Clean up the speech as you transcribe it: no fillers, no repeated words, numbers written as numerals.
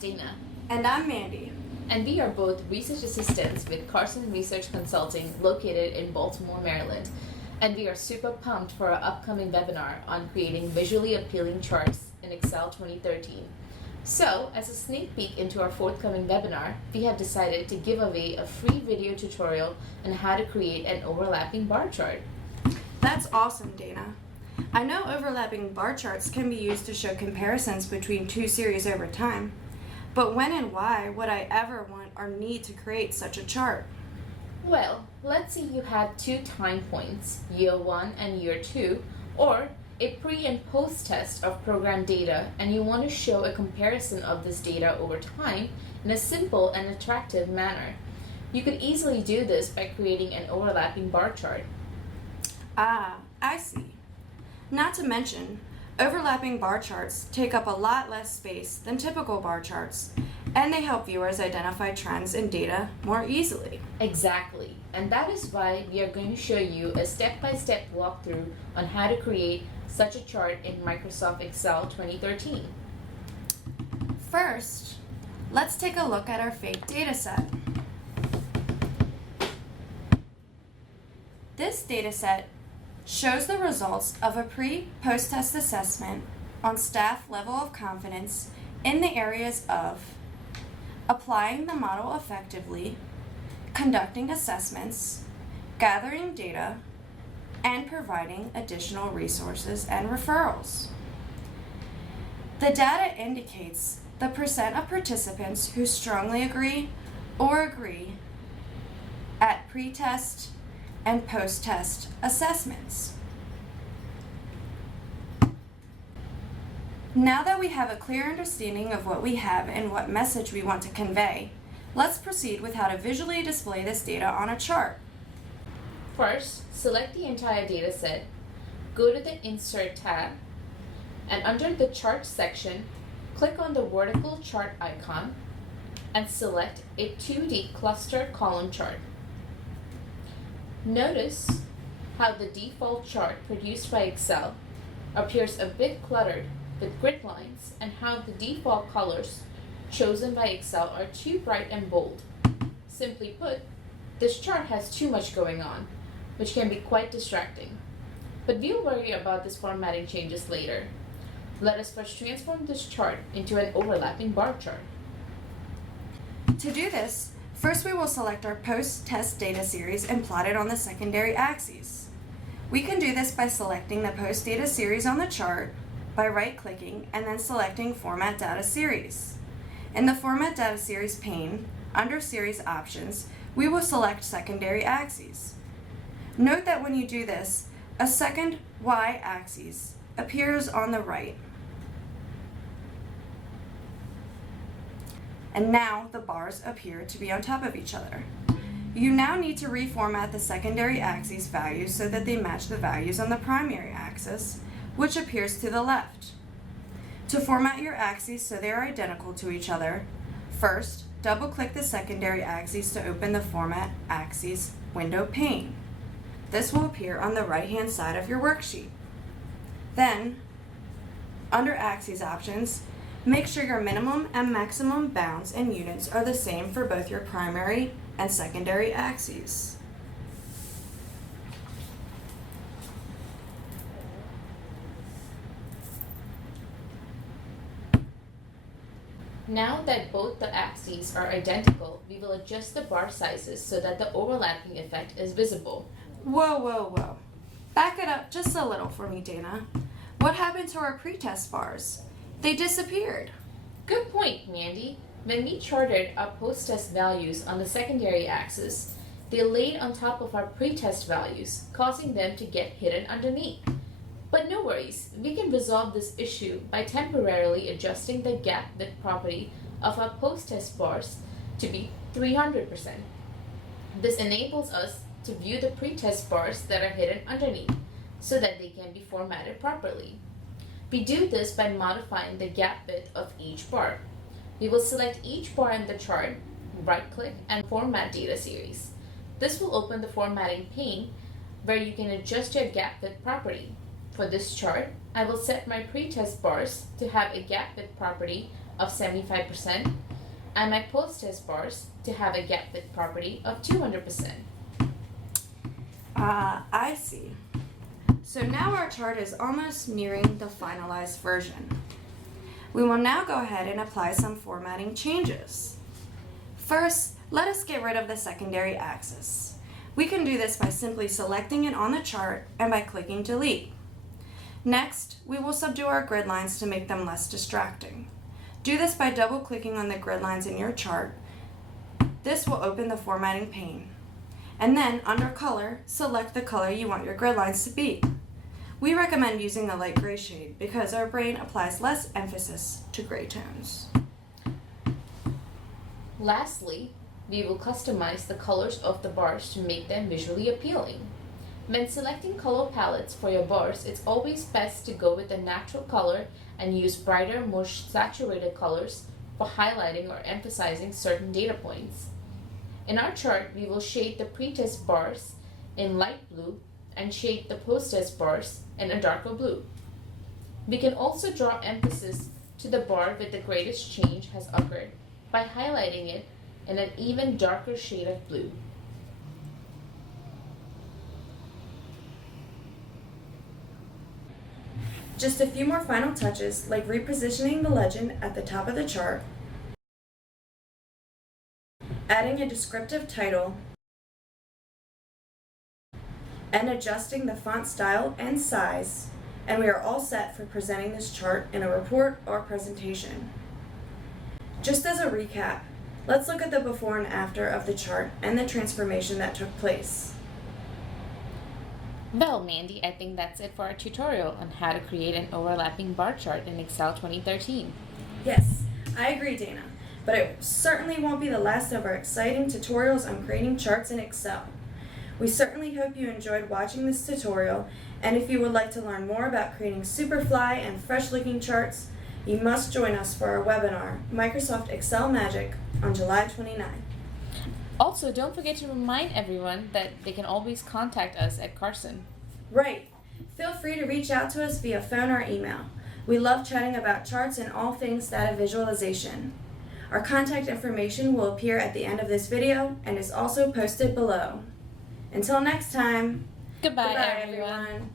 Dana. And I'm Mandy. And we are both research assistants with Carson Research Consulting located in Baltimore, Maryland. And we are super pumped for our upcoming webinar on creating visually appealing charts in Excel 2013. So, as a sneak peek into our forthcoming webinar, we have decided to give away a free video tutorial on how to create an overlapping bar chart. That's awesome, Dana. I know overlapping bar charts can be used to show comparisons between two series over time, but when and why would I ever want or need to create such a chart? Well, let's say you had 2 time points, year 1 and year 2, or a pre and post test of program data, and you want to show a comparison of this data over time in a simple and attractive manner. You could easily do this by creating an overlapping bar chart. Ah, I see. Not to mention, overlapping bar charts take up a lot less space than typical bar charts, and they help viewers identify trends in data more easily. Exactly, and that is why we are going to show you a step-by-step walkthrough on how to create such a chart in Microsoft Excel 2013. First, let's take a look at our fake dataset. This dataset shows the results of a pre-post-test assessment on staff level of confidence in the areas of applying the model effectively, conducting assessments, gathering data, and providing additional resources and referrals. The data indicates the percent of participants who strongly agree or agree at pre-test and post-test assessments. Now that we have a clear understanding of what we have and what message we want to convey, let's proceed with how to visually display this data on a chart. First, select the entire dataset, go to the Insert tab, and under the Chart section, click on the vertical chart icon and select a 2D cluster column chart. Notice how the default chart produced by Excel appears a bit cluttered with grid lines, and how the default colors chosen by Excel are too bright and bold. Simply put, this chart has too much going on, which can be quite distracting. But we'll worry about this formatting changes later. Let us first transform this chart into an overlapping bar chart. To do this, first we will select our post-test data series and plot it on the secondary axes. We can do this by selecting the post data series on the chart, by right-clicking and then selecting Format Data Series. In the Format Data Series pane, under Series Options, we will select Secondary Axes. Note that when you do this, a second Y-axis appears on the right. And now the bars appear to be on top of each other. You now need to reformat the secondary axes values so that they match the values on the primary axis, which appears to the left. To format your axes so they are identical to each other, first, double-click the secondary axes to open the Format Axes window pane. This will appear on the right-hand side of your worksheet. Then, under Axes Options, make sure your minimum and maximum bounds and units are the same for both your primary and secondary axes. Now that both the axes are identical, we will adjust the bar sizes so that the overlapping effect is visible. Whoa. Back it up just a little for me, Dana. What happened to our pretest bars? They disappeared. Good point, Mandy. When we charted our post-test values on the secondary axis, they laid on top of our pre-test values, causing them to get hidden underneath. But no worries, we can resolve this issue by temporarily adjusting the gap width property of our post-test bars to be 300%. This enables us to view the pre-test bars that are hidden underneath so that they can be formatted properly. We do this by modifying the gap width of each bar. We will select each bar in the chart, right-click, and Format Data Series. This will open the formatting pane where you can adjust your gap width property. For this chart, I will set my pre-test bars to have a gap width property of 75%, and my post-test bars to have a gap width property of 200%. I see. So now our chart is almost nearing the finalized version. We will now go ahead and apply some formatting changes. First, let us get rid of the secondary axis. We can do this by simply selecting it on the chart and by clicking delete. Next, we will subdue our grid lines to make them less distracting. Do this by double-clicking on the grid lines in your chart. This will open the formatting pane. And then, under color, select the color you want your grid lines to be. We recommend using a light gray shade because our brain applies less emphasis to gray tones. Lastly, we will customize the colors of the bars to make them visually appealing. When selecting color palettes for your bars, it's always best to go with a natural color and use brighter, more saturated colors for highlighting or emphasizing certain data points. In our chart, we will shade the pre-test bars in light blue and shade the post-test bars in a darker blue. We can also draw emphasis to the bar with the greatest change has occurred by highlighting it in an even darker shade of blue. Just a few more final touches, like repositioning the legend at the top of the chart, adding a descriptive title, and adjusting the font style and size, and we are all set for presenting this chart in a report or presentation. Just as a recap, let's look at the before and after of the chart and the transformation that took place. Well, Mandy, I think that's it for our tutorial on how to create an overlapping bar chart in Excel 2013. Yes, I agree, Dana, but it certainly won't be the last of our exciting tutorials on creating charts in Excel. We certainly hope you enjoyed watching this tutorial, and if you would like to learn more about creating superfly and fresh-looking charts, you must join us for our webinar, Microsoft Excel Magic, on July 29th. Also, don't forget to remind everyone that they can always contact us at Carson. Right. Feel free to reach out to us via phone or email. We love chatting about charts and all things data visualization. Our contact information will appear at the end of this video and is also posted below. Until next time. Goodbye, Goodbye everyone. everyone.